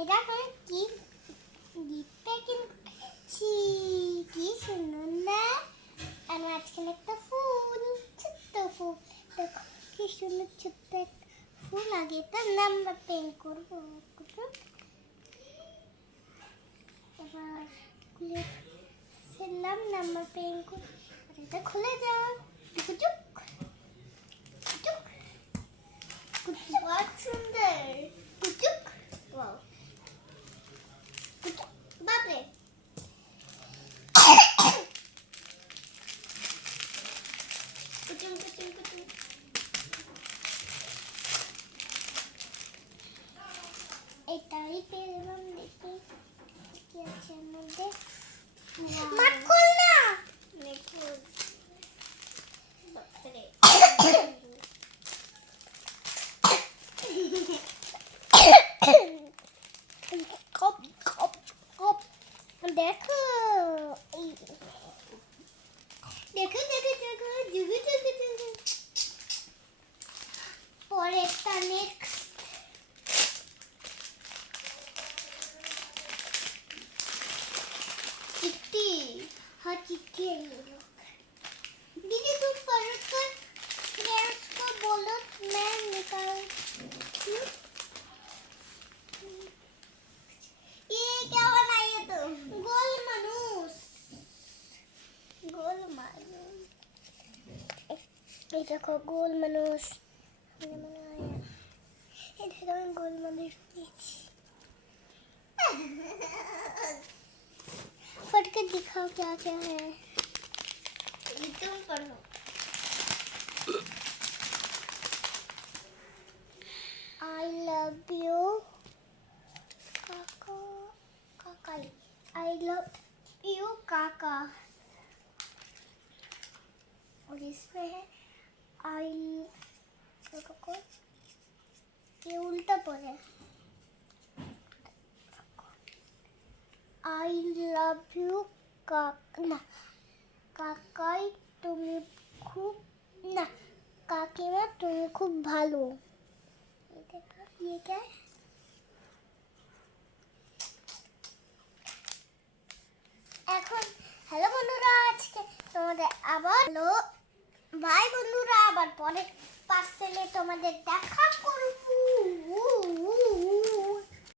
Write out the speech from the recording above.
এটা করে কি গিফট প্যাকিং করছি, কি সুন্দর না? আর মাঝখানে একটা ফুল, ছোট্ট ফুল, দেখো কি সুন্দর ছোট্ট একটা ফুল। আগে তার নাম্বার পেন্ট করবো, এবার খুলে ফেললাম নাম্বার পেন্ট করে। এটা খুলে যাও, কুচুক কুচুক কুচুক, সুন্দর কুচুক, ওয়াও কুচুক, বাপরে কুচুম কুচুম কুচুম। এটাই পেলাম, দেখি কি আছে এর মধ্যে। মাট খোল না, দেখো বাপরে কপ কপ কপ, দেখো এই দেখো দেখো দেখো জুগু জুগু জুগু। পরেরটা নেক্সট, चिट्ठी। हाँ चिट्ठी है ये लोग। दीदी तुम पढ़ कर फ्रेंड्स को बोलो मैं निकाल। ये क्या बनाई है तुम? गोल मानुस, गोल मानुस। ये देखो गोल मानुस हमने बनाया। ये देखो मैं गोल मानुस बनाई। पढ़ के दिखाओ क्या क्या है। तुम पढ़ो। I love you काका, काकाई। I love you काका। और इसमें है I, ये उल्टा पढ़े। I love you না কাকাই তুমি খুব না কাকিমা তুমি খুব ভালো। ये क्या है? এখন হ্যালো বন্ধুরা, আজকে তোমাদের আবার হ্যালো বাই বন্ধুরা, আবার পরে পার্সেলে তোমাদের দেখা করব।